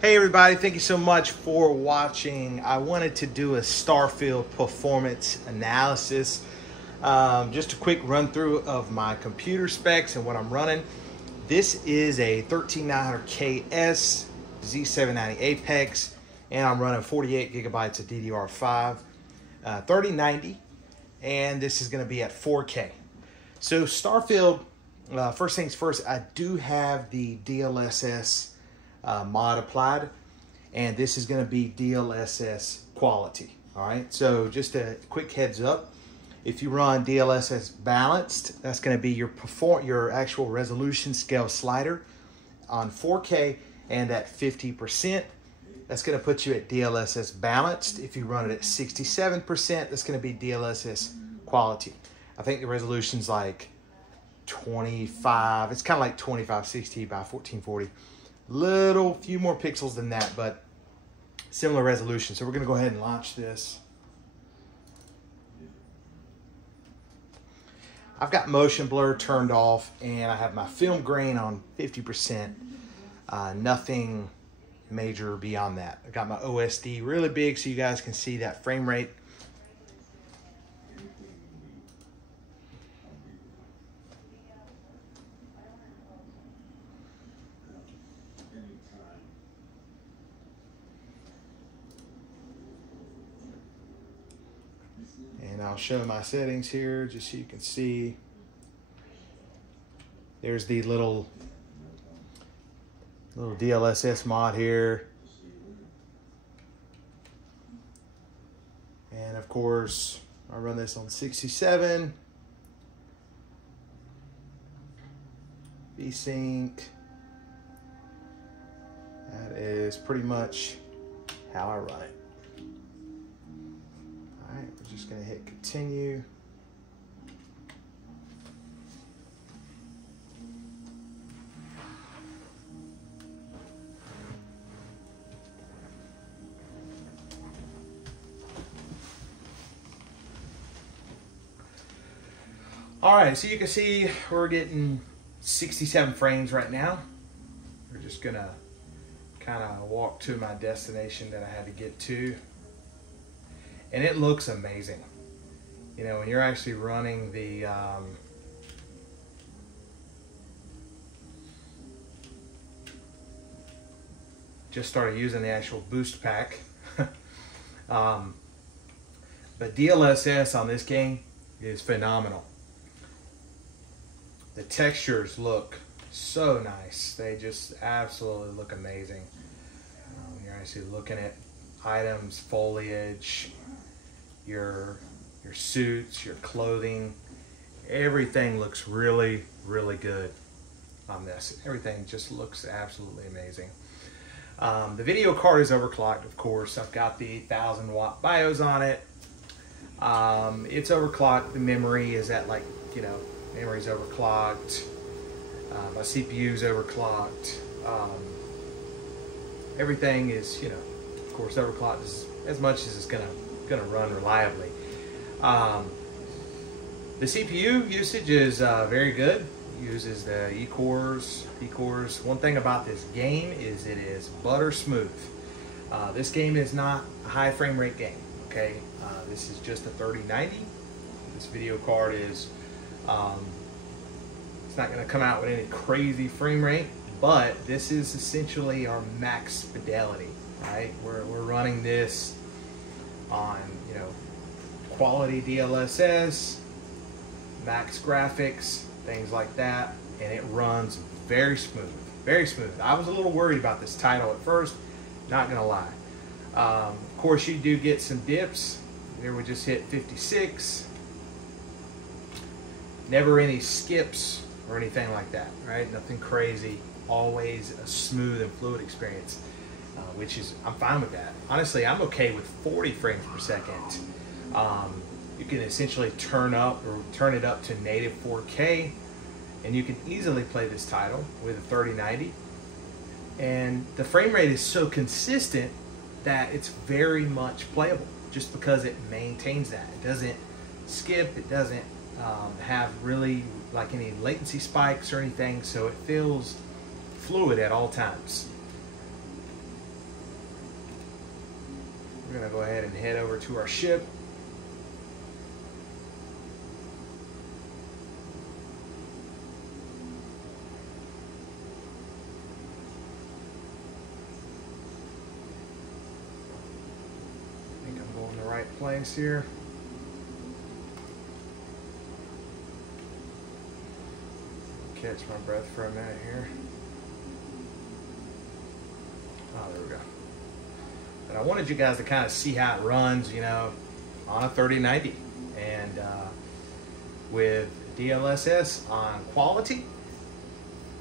Hey everybody, thank you so much for watching. I wanted to do a STARFIELD performance analysis. Just a quick run through of my computer specs and what I'm running. This is a 13900KS Z790 Apex, and I'm running 48 gigabytes of DDR5 3090, and this is going to be at 4K. So STARFIELD, first things first, I do have the DLSS mod applied, and this is going to be DLSS quality. All right, so just a quick heads up, if you run DLSS balanced, that's going to be your actual resolution scale slider on 4K, and at 50%, that's going to put you at DLSS balanced. If you run it at 67%, that's going to be DLSS quality. I think the resolution's like 25, it's kind of like 2560 by 1440. Little few more pixels than that, but similar resolution. So we're going to go ahead and launch this. I've got motion blur turned off, and I have my film grain on 50%. Nothing major beyond that. I got my OSD really big so you guys can see that frame rate. And I'll show my settings here just so you can see. There's the little DLSS mod here. And of course, I run this on 67. VSync. That is pretty much how I run it. Alright, we're just going to hit continue. Alright, so you can see we're getting 67 frames right now. We're just going to kind of walk to my destination that I had to get to. And it looks amazing. You know, when you're actually running the just started using the actual boost pack. But DLSS on this game is phenomenal. The textures look so nice. They just absolutely look amazing. You're actually looking at items, foliage, your suits, your clothing. Everything looks really, really good on this. Everything just looks absolutely amazing. The video card is overclocked, of course. I've got the 1000 watt BIOS on it. It's overclocked. The memory is at, like, you know, memory's overclocked. My CPU's overclocked. Everything is, you know, of course, overclocked as much as it's gonna run reliably. The CPU usage is very good. It uses the E-cores. One thing about this game is it is butter smooth. This game is not a high frame rate game. Okay, this is just a 3090. This video card is it's not going to come out with any crazy frame rate, but this is essentially our max fidelity. Right, we're running this on, you know, quality DLSS, max graphics, things like that, and it runs very smooth, very smooth. I was a little worried about this title at first, not gonna lie. Of course, you do get some dips. There we just hit 56. Never any skips or anything like that, right? Nothing crazy. Always a smooth and fluid experience. Which is, I'm fine with that. Honestly, I'm okay with 40 frames per second. You can essentially turn it up to native 4K, and you can easily play this title with a 3090. And the frame rate is so consistent that it's very much playable, just because it maintains that. It doesn't skip, it doesn't have really like any latency spikes or anything, so it feels fluid at all times. We're gonna go ahead and head over to our ship. I think I'm going the right place here. Catch my breath for a minute here. Oh, there we go. But I wanted you guys to kind of see how it runs, you know, on a 3090. And with DLSS on quality,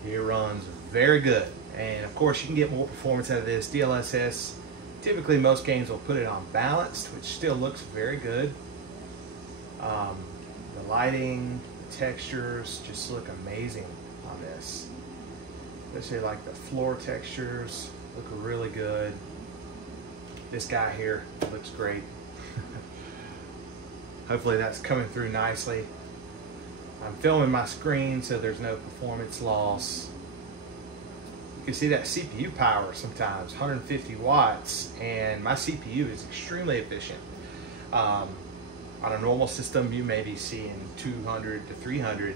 it runs very good. And of course, you can get more performance out of this. DLSS, typically most games will put it on balanced, which still looks very good. The lighting, the textures just look amazing on this. Especially like the floor textures look really good. This guy here looks great. Hopefully that's coming through nicely. I'm filming my screen so there's no performance loss. You can see that CPU power sometimes, 150 watts, and my CPU is extremely efficient. On a normal system, you may be seeing 200 to 300.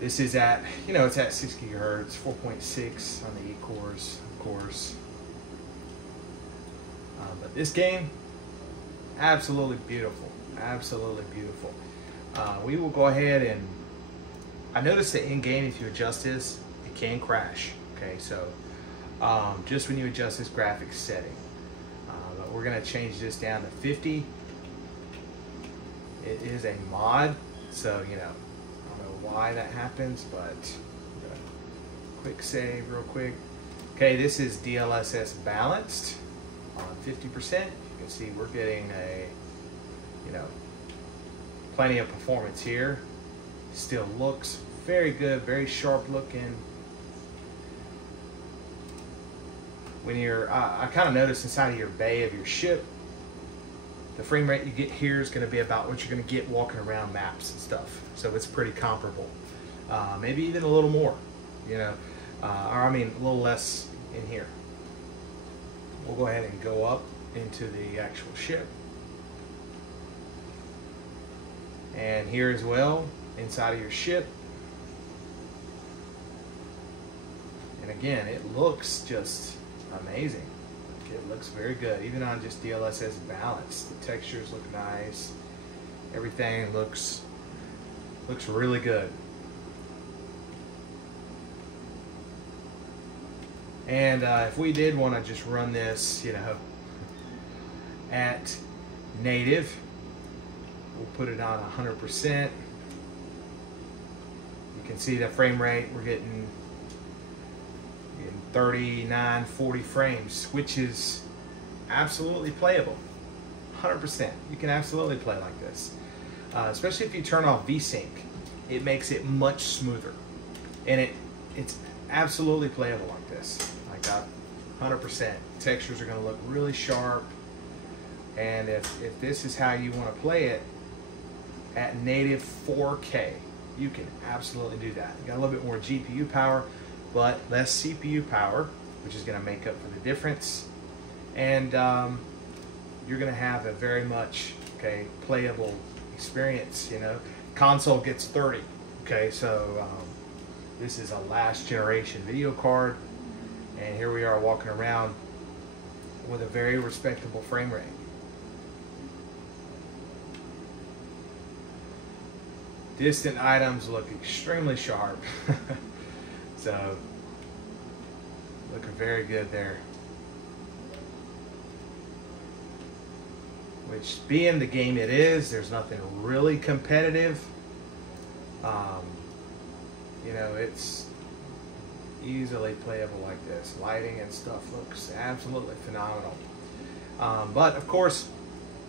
This is at, you know, it's at 6 gigahertz, 4.6 on the E-cores, of course. But this game, absolutely beautiful, absolutely beautiful. We will go ahead and, I noticed that in game, if you adjust this, it can crash. Okay, so just when you adjust this graphics setting, but we're gonna change this down to 50. It is a mod, so you know, I don't know why that happens, but quick save real quick. Okay, this is DLSS balanced on 50%. You can see we're getting a, you know, plenty of performance here. Still looks very good, very sharp looking. When you're, I kind of noticed inside of your bay of your ship, the frame rate you get here is going to be about what you're going to get walking around maps and stuff. So it's pretty comparable. Maybe even a little more, you know, or I mean a little less in here. We'll go ahead and go up into the actual ship. And here as well, inside of your ship. And again, it looks just amazing. It looks very good, even on just DLSS balance. The textures look nice. Everything looks really good. And if we did want to just run this, you know, at native, we'll put it on 100%. You can see the frame rate, we're getting 39, 40 frames, which is absolutely playable. 100%. You can absolutely play like this. Especially if you turn off VSync, it makes it much smoother. And it's absolutely playable like this. Like that, 100%. Textures are going to look really sharp. And if this is how you want to play it at native 4K, you can absolutely do that. You got a little bit more GPU power, but less CPU power, which is going to make up for the difference. And you're going to have a very much playable experience. You know, console gets 30. Okay, so this is a last generation video card, and here we are walking around with a very respectable frame rate. Distant items look extremely sharp. So, looking very good there. Which, being the game it is, there's nothing really competitive. You know, it's easily playable like this. Lighting and stuff looks absolutely phenomenal. But, of course,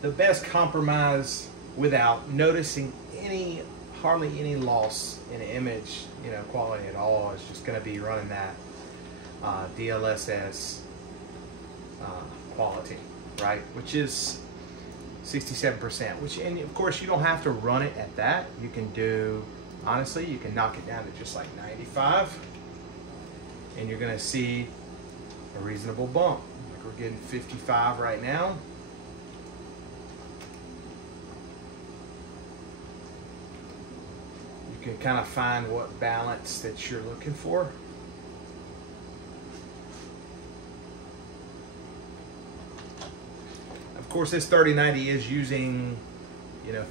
the best compromise without noticing hardly any loss in image, you know, quality at all, is just going to be running that DLSS quality, right? Which is 67%. Which, and of course, you don't have to run it at that. You can do, honestly, you can knock it down to just like 95, and you're going to see a reasonable bump. Like we're getting 55 right now. You can kind of find what balance that you're looking for. Of course, this 3090 is using,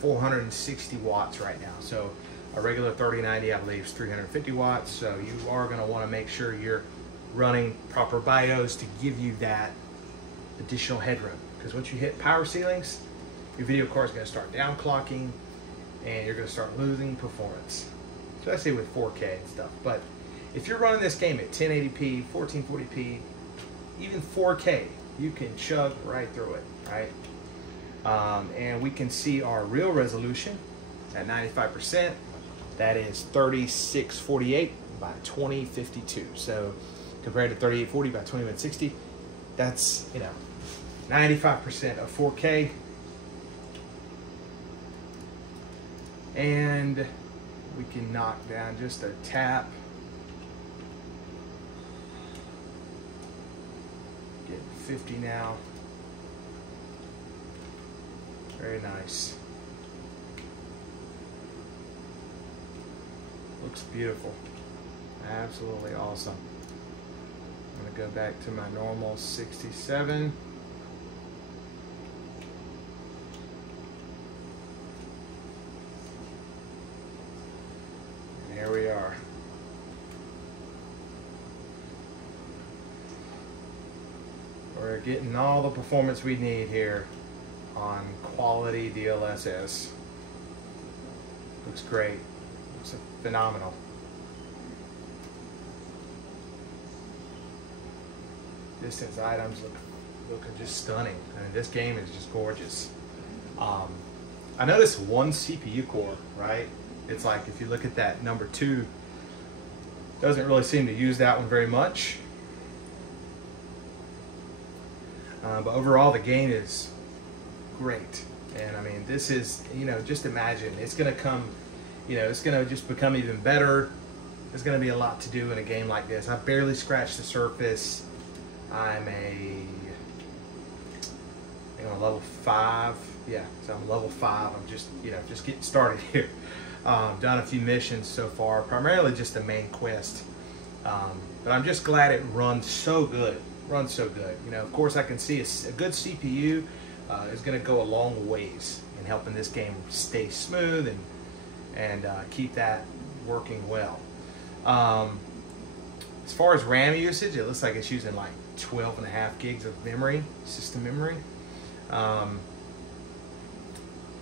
460 watts right now. So a regular 3090, I believe, is 350 watts. So you are going to want to make sure you're running proper BIOS to give you that additional headroom. Because once you hit power ceilings, your video card is going to start downclocking and you're going to start losing performance, especially with 4K and stuff. But if you're running this game at 1080p, 1440p, even 4K, you can chug right through it, right? And we can see our real resolution at 95%. That is 3648 by 2052. So compared to 3840 by 2160, that's 95% of 4K. And we can knock down just a tap. Get 50 now. Very nice. Looks beautiful. Absolutely awesome. I'm going to go back to my normal 67. And here we are. We're getting all the performance we need here on quality DLSS. Looks great. Looks phenomenal. Distance items looking just stunning. I mean, this game is just gorgeous. I noticed one CPU core, right? It's like if you look at that number 2, doesn't really seem to use that one very much. But overall, the game is great. And I mean, this is, just imagine, it's going to come, it's going to just become even better. There's going to be a lot to do in a game like this. I barely scratched the surface. I'm on level 5. Yeah, so I'm level 5. I'm just, just getting started here. Done a few missions so far, primarily just the main quest. But I'm just glad it runs so good. Runs so good. Of course, I can see a good CPU is going to go a long ways in helping this game stay smooth and keep that working well. As far as RAM usage, it looks like it's using like 12.5 gigs of memory, system memory.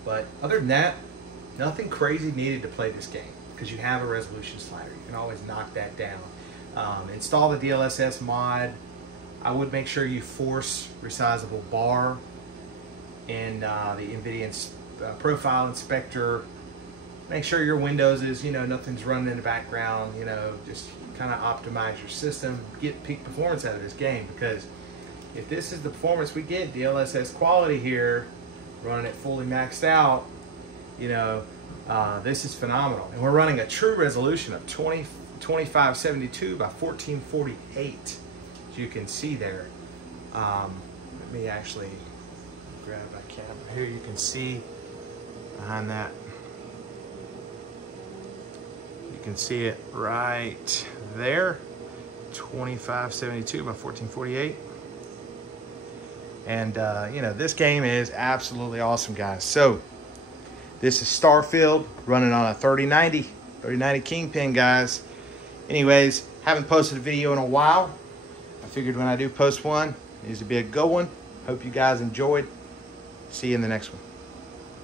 But other than that, nothing crazy needed to play this game because you have a resolution slider. You can always knock that down. Install the DLSS mod. I would make sure you force resizable bar in the NVIDIA profile inspector. Make sure your Windows is, nothing's running in the background, just kind of optimize your system, get peak performance out of this game, because if this is the performance we get, DLSS quality here, running it fully maxed out, this is phenomenal. And we're running a true resolution of 2572 by 1448, as you can see there. Let me actually grab my camera here. You can see behind that. You can see it right there, 2572 by 1448. And this game is absolutely awesome, guys. So this is STARFIELD running on a 3090 Kingpin, guys. Anyways, haven't posted a video in a while. I figured when I do post one, it needs to be a good one. Hope you guys enjoyed. See you in the next one.